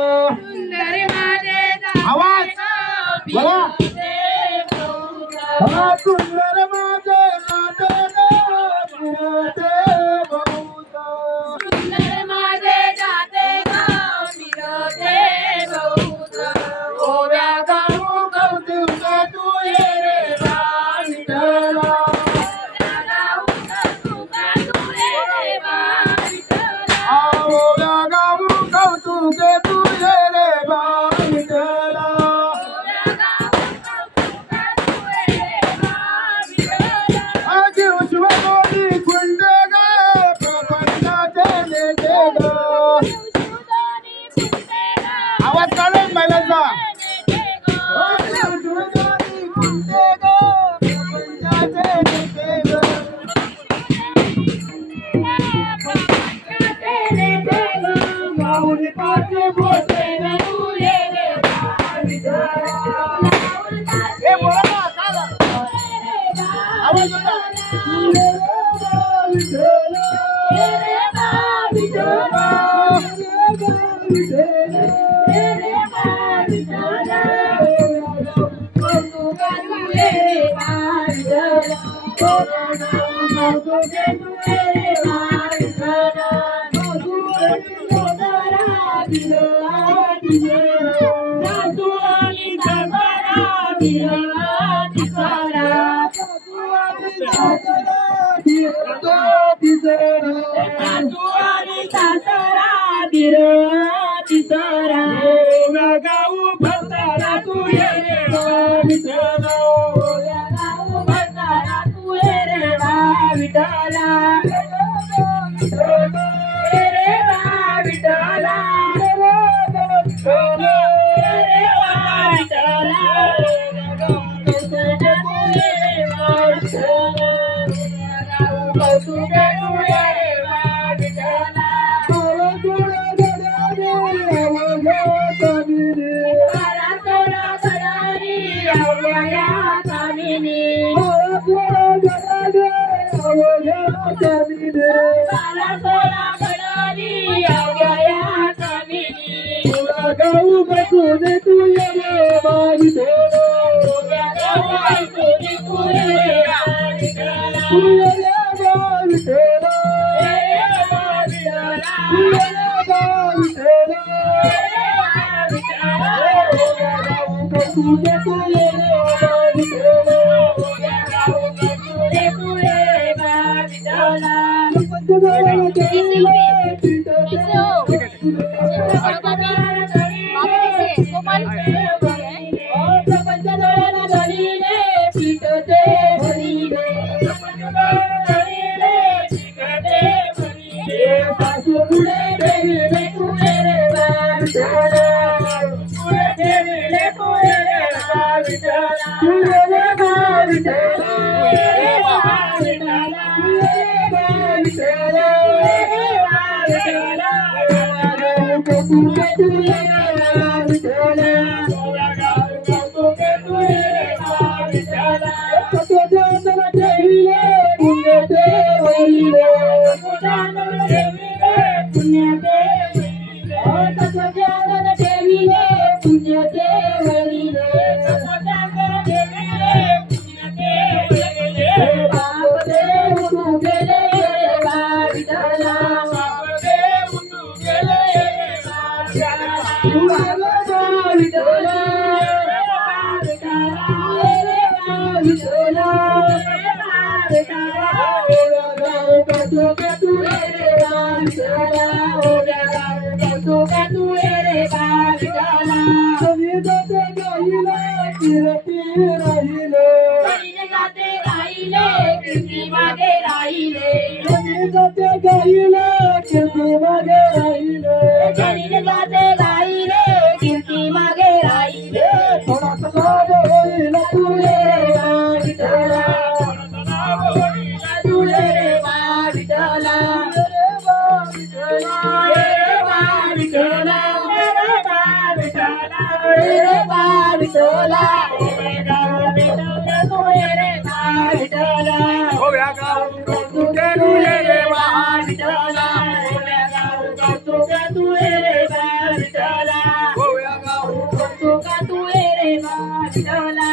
सुंदर माझे आवाज बोला हा सुंदर माझे जाते फिरते बहुत सुंदर माझे जाते फिरते बहुत ओव्या गाऊ कौतुक तू ये रे विठ्ठला ओव्या गाऊ कौतुक तू ये रे विठ्ठला जीव शिवगोडी कुंड ग प्रपंचाचे नेते ग आवाज काढून महिलांचा जीव शिवगोडी कुंड ग प्रपंचाचे नेते ग गाऊन पाचे बोलते हे बोला ना काय आवाज होता गाऊ भरताना तू ये रे विठ्ठला गाऊ भरताना तू ये रे विठ्ठला रे विठ्ठला गाऊ बसुने तू ये रे विठ्ठला तू ये विठ्ठला विठोला